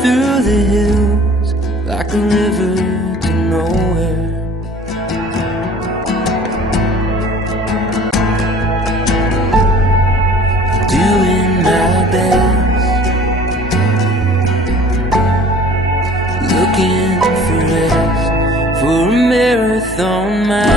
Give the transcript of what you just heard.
through the hills like a river to nowhere. Doing my best, looking for rest, for a marathon. My